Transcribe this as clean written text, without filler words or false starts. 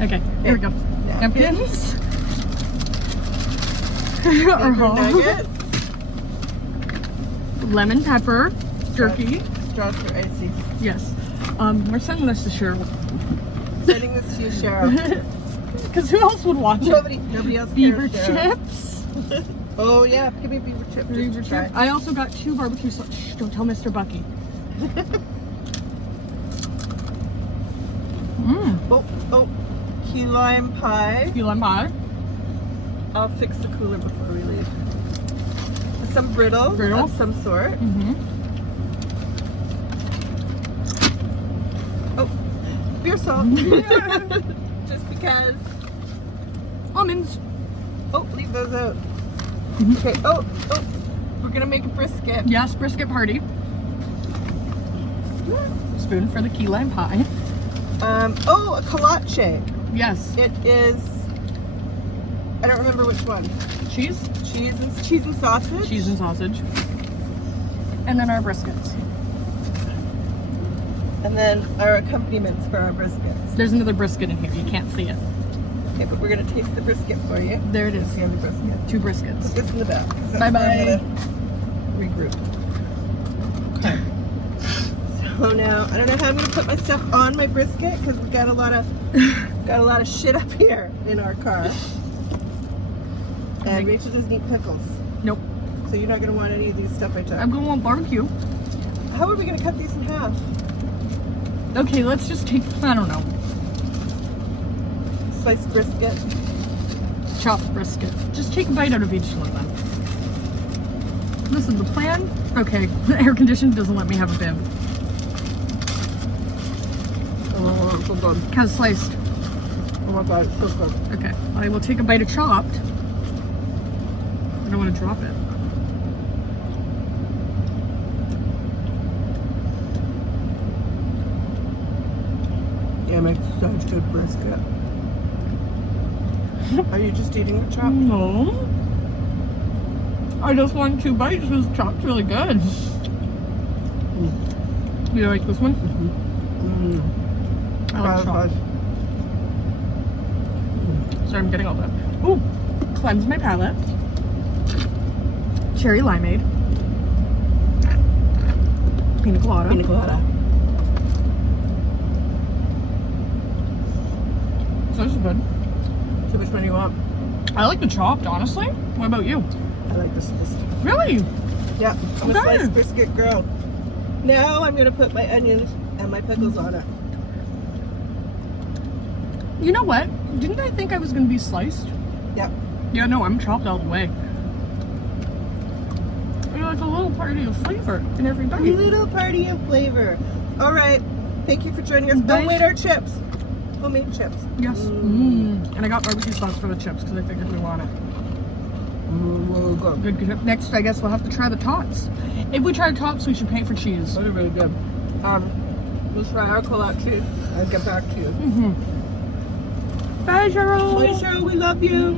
Okay, here we go. Napkins. Nuggets. Lemon pepper. Jerky. Straws for icy. Yes. We're sending this to Cheryl. Sending this to you, Cheryl. Because who else would watch it? Nobody else Beaver cares, Cheryl. chips. Oh yeah, give me a beaver chip. Beaver chip. I also got 2 barbecue sauce. Shh, don't tell Mr.Buc-ee. Oh, key lime pie. Key lime pie. I'll fix the cooler before we leave. Some brittle of some sort. Oh, beer salt. Just because. Almonds. Oh, leave those out. Okay. Oh, we're gonna make a brisket. Yes, brisket party. Spoon for the key lime pie. Oh, a kolache. Yes. It is. I don't remember which one. Cheese and sausage. Cheese and sausage. And then our briskets. And then our accompaniments for our briskets. There's another brisket in here. You can't see it. Okay, but we're gonna taste the brisket for you. There it is. See the brisket. 2 briskets. Put this in the back. Bye-bye. Regroup. Okay. So now I don't know how I'm gonna put my stuff on my brisket because we got a lot of shit up here in our car. And Rachel doesn't eat pickles. Nope. So you're not gonna want any of these stuff I took. I'm gonna want barbecue. How are we gonna cut these in half? Okay, let's just take, I don't know. Sliced brisket. Chopped brisket. Just take a bite out of each one then. This is the plan. Okay, the air conditioning doesn't let me have a bib. Oh, so good. How's sliced? Oh my god, it's so good. Okay, I will take a bite of chopped. I don't want to drop it. Yeah, it makes such good brisket. Are you just eating the chop? No. I just want 2 bites because chopped's really good. You like this one? I like chopped. Sorry, I'm getting all that. Ooh, cleanse my palate. Cherry limeade. Pina colada. Pina colada. So this is good. So which one do you want? I like the chopped, honestly. What about you? I like the sliced. Really? Yeah, I'm a Okay. sliced brisket girl. Now I'm gonna put my onions and my pickles on it. You know what? Didn't I think I was gonna be sliced? Yep. Yeah, no, I'm chopped all the way. It's like a little party of flavor in every bite. Little party of flavor. All right. Thank you for joining us. Bye. Oh, wait, our chips. Homemade chips. Yes. And I got barbecue sauce for the chips because I figured we want it. Good, good. Next, I guess we'll have to try the tots. If we try tots, we should pay for cheese. Those are really good. We'll try our kolache. I'll get back to you. Bye, Cheryl. Bye, Cheryl. We love you.